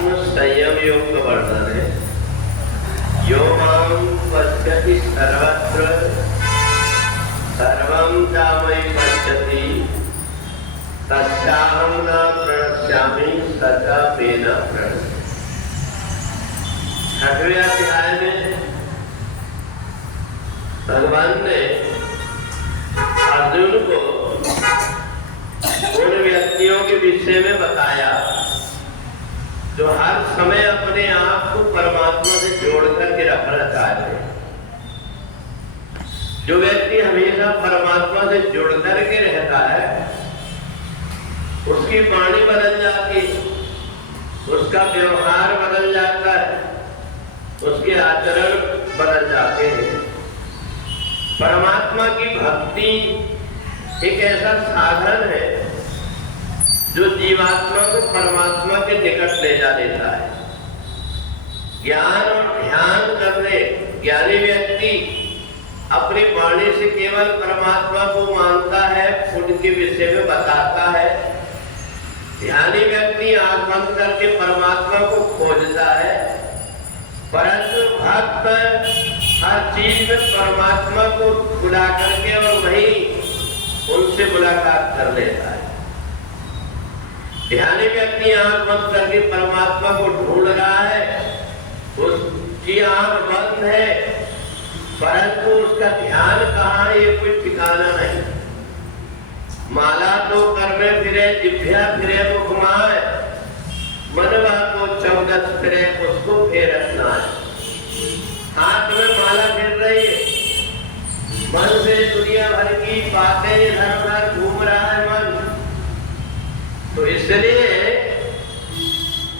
आत्म संयम योग का वर्णन है। यो मां पश्यति सर्वत्र सर्वं चामयि पश्यति तस्याहं न प्रणश्यामि सचा मे न प्रणश्यामि। 6वें अध्याय में भगवान ने अर्जुन को उन व्यक्तियों के विषय में बताया जो हर समय अपने आप को परमात्मा से जोड़ करके रखना चाहते हैं। जो व्यक्ति हमेशा परमात्मा से जुड़ करके रहता है उसकी वाणी बदल जाती है, उसका व्यवहार बदल जाता है, उसके आचरण बदल जाते हैं। परमात्मा की भक्ति एक ऐसा साधन है जो जीवात्मा को परमात्मा के निकट ले जा देता है। ज्ञान और ध्यान करने ज्ञानी व्यक्ति अपनी वाणी से केवल परमात्मा को मानता है, उनके विषय में बताता है। ध्यानी व्यक्ति आंख बंद करके परमात्मा को खोजता है, परंतु भक्त हर चीज में परमात्मा को बुला करके और वहीं उनसे मुलाकात कर लेता है। ध्यानी व्यक्ति आंख बंद करके परमात्मा को ढूंढ रहा है, उसकी आंख बंद है परंतु उसका ध्यान कहाँ है ये कोई ठिकाना नहीं। माला तो कर में फिरे, जिभ्या फिरे मुख माय, मनवा को चौगस फिरे उसको फेरत नाय। हाथ में माला फिर रही है, मन से दुनिया भर की बातें इधर उधर घूम रहा है मन। तो इसलिए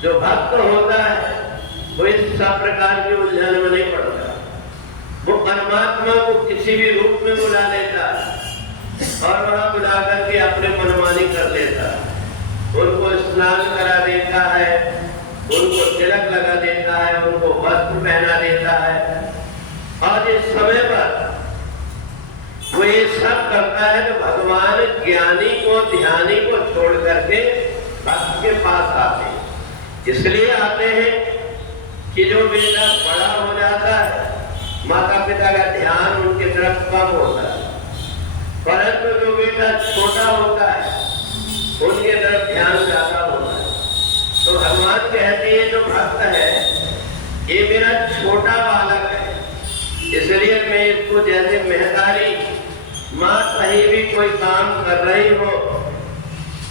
जो भक्त होता है वो इस सब प्रकार की उलझन में नहीं पड़ता। वो परमात्मा को किसी भी रूप में बुला लेता है और वहां बुला करके अपने मनमानी कर लेता है। उनको स्नान करा देता है, उनको तिलक लगा देता है, उनको वस्त्र पहना देता है और इस समय पर वो ये सब करता है तो भगवान ज्ञानी को ध्यानी को छोड़ करके भक्त के पास आते हैं। इसलिए आते हैं कि जो बेटा बड़ा हो जाता है माता पिता का ध्यान उनके तरफ कम होता है, परंतु जो बेटा छोटा होता है उनके तरफ ध्यान ज्यादा होता है। तो भगवान कहते हैं जो भक्त है ये मेरा छोटा बालक है, इसलिए मैं इसको जैसे महतारी माँ कहीं भी कोई काम कर रही हो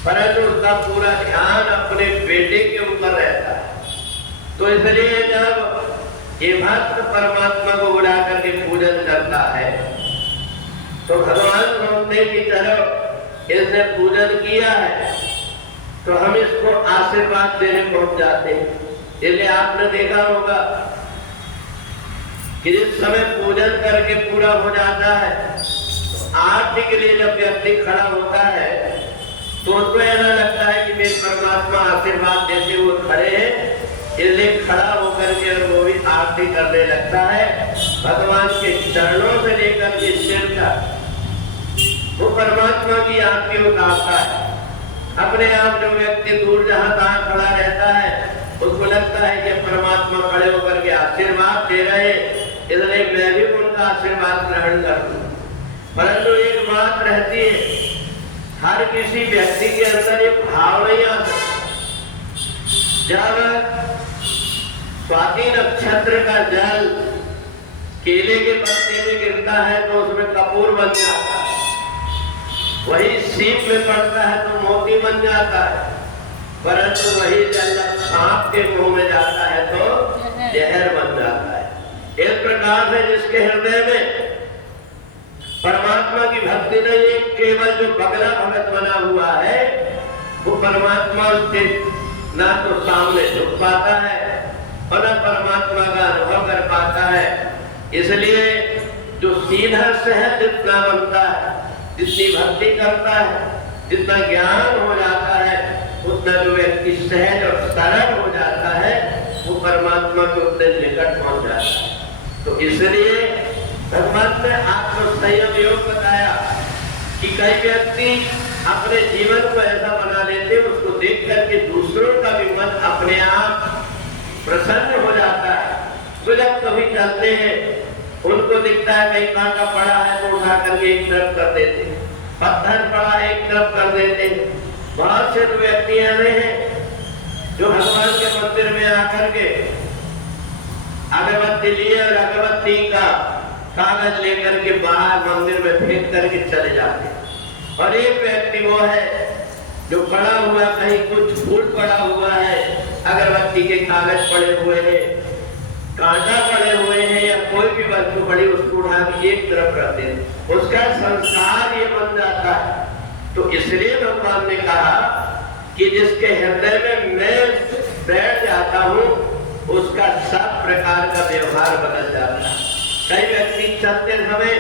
परंतु उसका पूरा ध्यान अपने बेटे के ऊपर रहता है। तो इसलिए जब ये भक्त परमात्मा को बुला करके पूजन करता है तो भगवान समझते की तरफ इसने पूजन किया है तो हम इसको आशीर्वाद देने पहुंच जाते हैं। इसलिए आपने देखा होगा कि जिस समय पूजन करके पूरा हो जाता है तो आरती के लिए जब व्यक्ति खड़ा होता है तो उसको ऐसा लगता है कि मेरे परमात्मा आशीर्वाद देते हुए खड़े हैं, इसलिए खड़ा होकर के और वो भी आरती करने लगता है। भगवान के चरणों से लेकर के सिर तक वो परमात्मा की आरती उतारता है। अपने आप जो व्यक्ति दूर जहां तहां खड़ा रहता है उसको लगता है कि परमात्मा खड़े होकर के आशीर्वाद दे रहे, इसलिए मैं भी उनका आशीर्वाद ग्रहण करूं। परंतु एक बात रहती है, हर किसी व्यक्ति के अंदर एक भाव नहीं आता। जब स्वाति नक्षत्र का जल केले के पत्ते में गिरता है तो उसमें कपूर बन जाता है, वही सीप में पड़ता है तो मोती बन जाता है, परंतु वही जल सांप के मुंह में जाता है तो जहर बन जाता है। इस प्रकार से जिसके हृदय में परमात्मा की भक्ति नहीं है, केवल जो बगला भगत बना हुआ है वो परमात्मा के ना तो सामने झुक पाता है और न परमात्मा का अनुभव कर पाता है। इसलिए जो सीधा सहज जितना बनता है, जितनी भक्ति करता है, जितना ज्ञान हो जाता है, उतना जो व्यक्ति सहज और सरल हो जाता है वो परमात्मा के उतने निकट पहुंच जाता है। तो इसलिए भगवान ने आत्म संयम योग बताया कि कई व्यक्ति अपने जीवन को ऐसा बना लेते, उसको देख करके दूसरों का भी मन अपने आप प्रसन्न हो जाता है। तो जब कभी चलते हैं, उनको दिखता है कहीं कांटा पड़ा है तो उठा करके एक तरफ कर देते, पत्थर पड़ा है एक तरफ कर देते। बहुत से व्यक्ति ऐसे हैं जो भगवान के मंदिर में आकर के अगरबत्ती लिए और अगरबत्ती का कागज लेकर के बाहर मंदिर में फेंक करके चले जाते। और एक व्यक्ति वो है जो पड़ा हुआ, कहीं कुछ फूल पड़ा हुआ है, अगरबत्ती के कागज पड़े हुए हैं, कांटा पड़े हुए हैं या कोई भी वस्तु पड़ी, उसको उठा के एक तरफ रखते हैं, उसका संस्कार ये बन जाता है। तो इसलिए भगवान ने कहा कि जिसके हृदय में मैं बैठ जाता हूँ उसका सब प्रकार का व्यवहार बदल जाता है। कई व्यक्ति चलते समय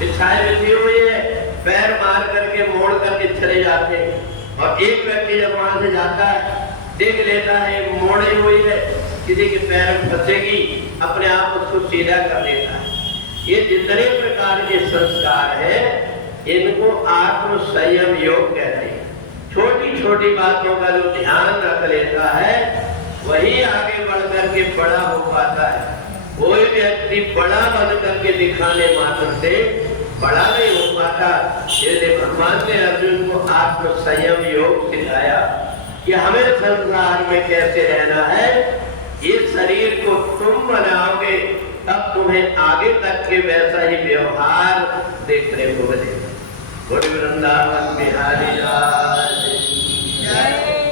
बिछाए बिछी हुई है, पैर मार करके मोड़ करके चले जाते हैं, और एक व्यक्ति जब वहां से जाता है देख लेता है मोड़ी हुई है, किसी के पैर में फंसेगी, अपने आप उसको सीधा कर देता है। ये जितने प्रकार के संस्कार है इनको आत्म संयम योग कहते हैं। छोटी छोटी बातों का जो ध्यान रख लेता है वही आगे बढ़ करके बड़ा हो पाता है। कोई व्यक्ति बड़ा बन करके दिखाने मात्र से बड़ा नहीं हो पाता। इसलिए भगवान ने अर्जुन को आत्म संयम योग सिखाया कि हमें संसार में कैसे रहना है। इस शरीर को तुम बनाओगे तब तुम्हें आगे तक के वैसा ही व्यवहार देखने को मिलेगा। वृंदावन बिहारी